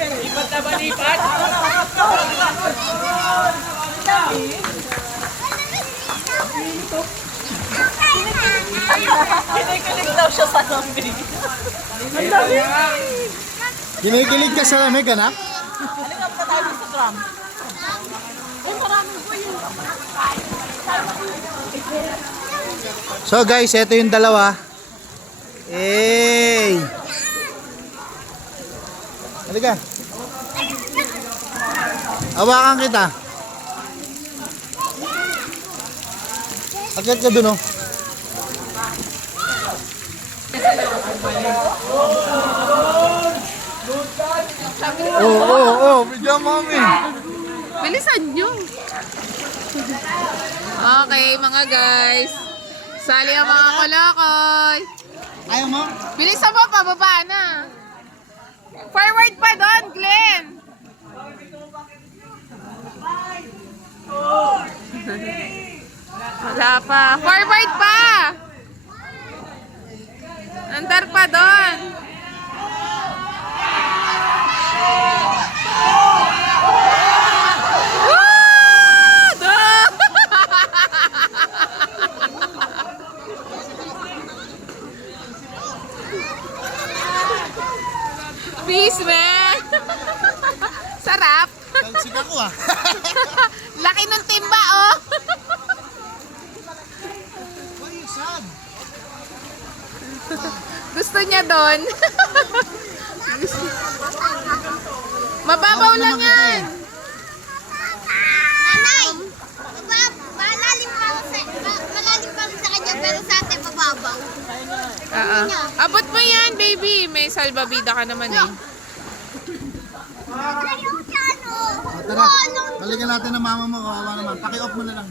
Lipat na ba, lipat? Kinikilig daw siya sa lamig. Kinikilig ka sa lamig, anak? Halika pa tayo sa drum. Ay, maraming po yun. So guys, ito yung dalawa. Hey! Halika. Hawakan kita. Akit ka dun, oh. Bigyan mami. Bilisan nyo. Okay, mga guys. Sali ang mga kolokoy. Ayaw mo? Bilisan mo, pababa na. Forward pa doon, Glenn. Wala pa. Forward pa. Andar pa doon. Peace, man. Sarap. Talsik ako, ah. Laki ng timba, oh. Why you sad? Gusto niya doon. Mababaw lang yan. Nanay! Malalim pa sa kanya pero sa atin mababaw. Abot mo yan, baby. May salbabida ka naman, eh. Ayaw siya, no? Tara, balikan natin ang mama mo. Kawawa naman. Paki-off mo na lang.